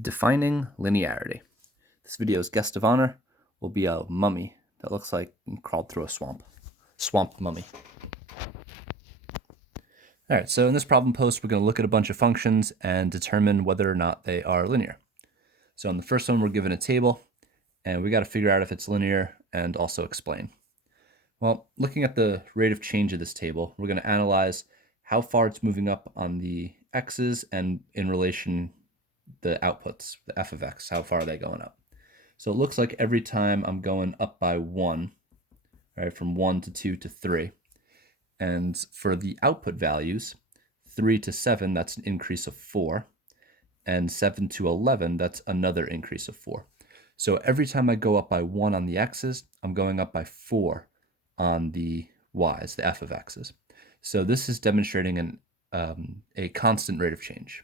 Defining linearity. This video's guest of honor will be a mummy that looks like it crawled through a swamp. Swamp mummy. All right, so in this problem post, we're going to look at a bunch of functions and determine whether or not they are linear. So in the first one, we're given a table, and we got to figure out if it's linear and also explain. Well, looking at the rate of change of this table, we're going to analyze how far it's moving up on the x's and in relation the outputs, the f of x, how far are they going up. So it looks like every time I'm going up by 1, right, from 1 to 2 to 3. And for the output values, 3 to 7, that's an increase of 4. And 7 to 11, that's another increase of 4. So every time I go up by 1 on the x's, I'm going up by 4 on the y's, the f of x's. So this is demonstrating a constant rate of change.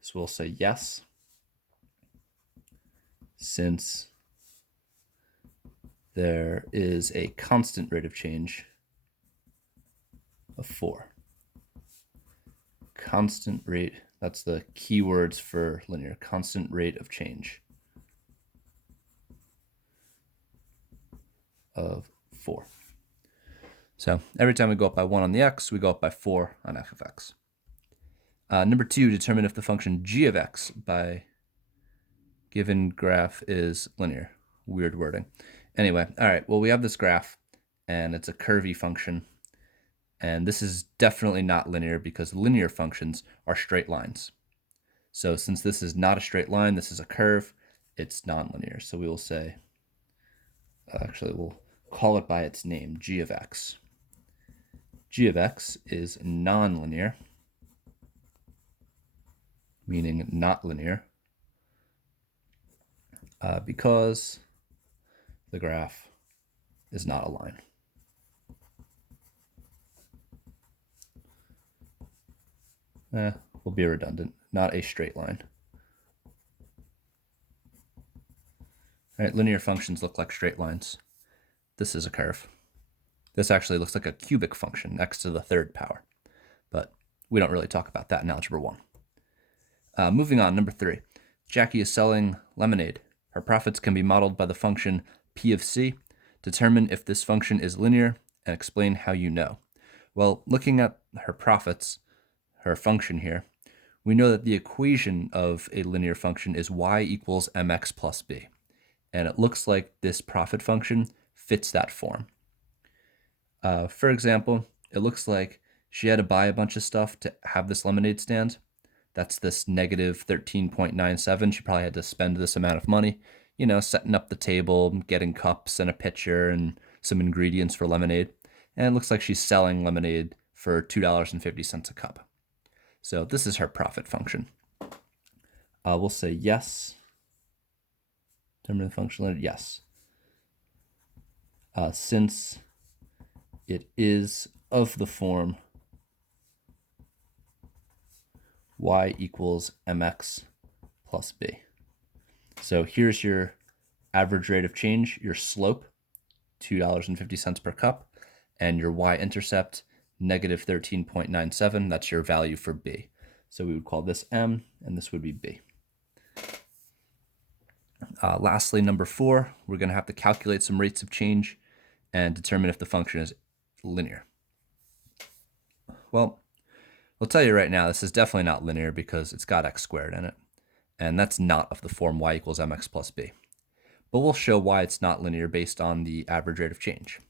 So we'll say yes, since there is a constant rate of change of 4. Constant rate, that's the keywords for linear, constant rate of change of 4. So every time we go up by 1 on the x, we go up by 4 on f of x. Number 2, determine if the function g of x by given graph is linear. Weird wording. Anyway, all right, well, we have this graph, and it's a curvy function. And this is definitely not linear because linear functions are straight lines. So since this is not a straight line, this is a curve, it's nonlinear. So we will say, actually, we'll call it by its name, g of x. G of x is nonlinear, meaning not linear, because the graph is not a line. Will be redundant, not a straight line. All right, linear functions look like straight lines. This is a curve. This actually looks like a cubic function next to the third power, but we don't really talk about that in Algebra 1. Moving on, number 3. Jackie is selling lemonade. Her profits can be modeled by the function p of c. Determine if this function is linear and explain how you know. Well, looking at her profits, her function here, we know that the equation of a linear function is y equals mx plus b. And it looks like this profit function fits that form. For example, it looks like she had to buy a bunch of stuff to have this lemonade stand. That's this negative 13.97. She probably had to spend this amount of money, you know, setting up the table, getting cups and a pitcher and some ingredients for lemonade. And it looks like she's selling lemonade for $2.50 a cup. So this is her profit function. We'll say yes. Determine the function linear, yes. Since it is of the form y equals mx plus b. So here's your average rate of change, your slope, $2.50 per cup, and your y-intercept, negative 13.97. That's your value for b. So we would call this m, and this would be b. Lastly, number 4, we're going to have to calculate some rates of change and determine if the function is linear. Well, I'll tell you right now, this is definitely not linear because it's got x squared in it, and that's not of the form y equals mx plus b. But we'll show why it's not linear based on the average rate of change.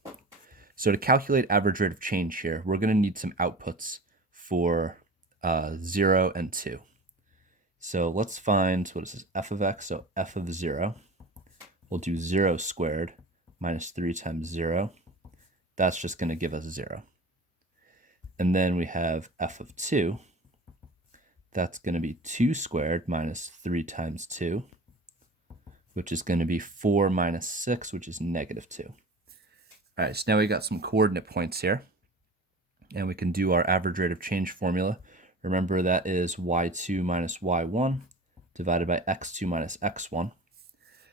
So to calculate average rate of change here, we're going to need some outputs for 0 and 2. So let's find, what is this, f of x, so f of 0. We'll do 0 squared minus 3 times 0. That's just going to give us 0. And then we have f of 2. That's going to be 2 squared minus 3 times 2, which is going to be 4 minus 6, which is negative 2. All right, so now we got some coordinate points here, and we can do our average rate of change formula. Remember, that is y2 minus y1 divided by x2 minus x1.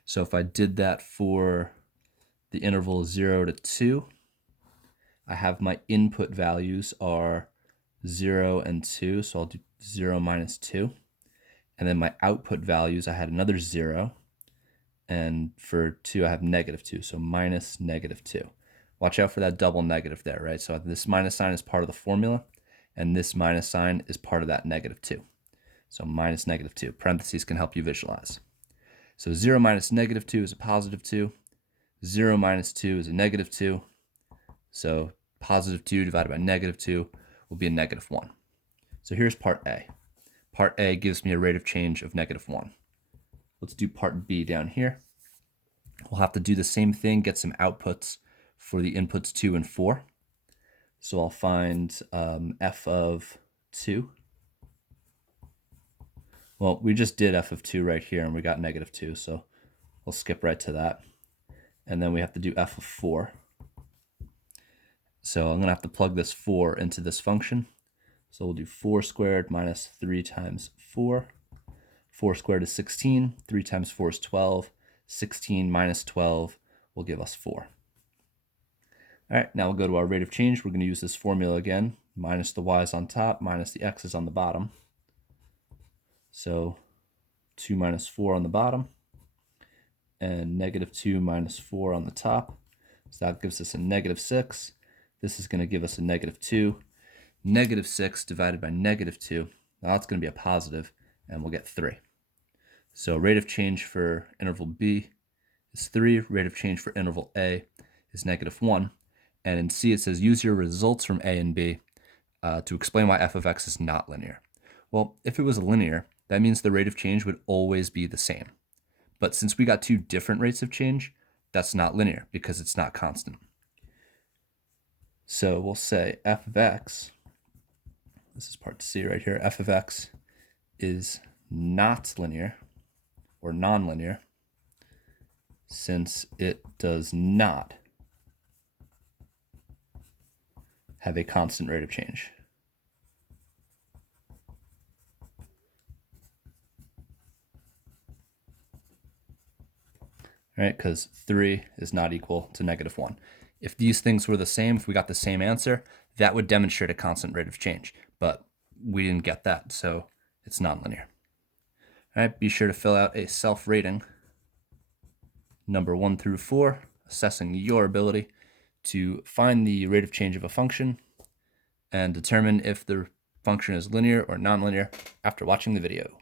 So if I did that for the interval 0 to 2, I have my input values are 0 and 2, so I'll do 0 minus 2. And then my output values, I had another 0. And for 2, I have -2, so minus -2. Watch out for that double negative there, right? So this minus sign is part of the formula, and this minus sign is part of that -2. So minus -2. Parentheses can help you visualize. So 0 minus -2 is a +2. 0 minus 2 is a -2. So +2 divided by -2 will be a -1. So here's part A. Part A gives me a rate of change of -1. Let's do part B down here. We'll have to do the same thing, get some outputs for the inputs 2 and 4. So I'll find f of 2. Well, we just did f of 2 right here, and we got -2, so we'll skip right to that. And then we have to do f of 4. So I'm going to have to plug this 4 into this function. So we'll do 4 squared minus 3 times 4. 4 squared is 16. 3 times 4 is 12. 16 minus 12 will give us 4. All right, now we'll go to our rate of change. We're going to use this formula again. Minus the y's on top, minus the x's on the bottom. So 2 minus 4 on the bottom, and -2 minus 4 on the top. So that gives us a -6. This is going to give us a -2. -6 divided by -2. Now that's going to be a positive, and we'll get 3. So rate of change for interval B is 3. Rate of change for interval A is -1. And in C, it says use your results from A and B to explain why f of x is not linear. Well, if it was linear, that means the rate of change would always be the same. But since we got 2 different rates of change, that's not linear because it's not constant. So we'll say f of x, this is part C right here, f of x is not linear or nonlinear since it does not have a constant rate of change. Right, because 3 is not equal to -1. If these things were the same, if we got the same answer, that would demonstrate a constant rate of change, but we didn't get that, so it's nonlinear. All right, be sure to fill out a self-rating, number 1 through 4, assessing your ability to find the rate of change of a function and determine if the function is linear or nonlinear after watching the video.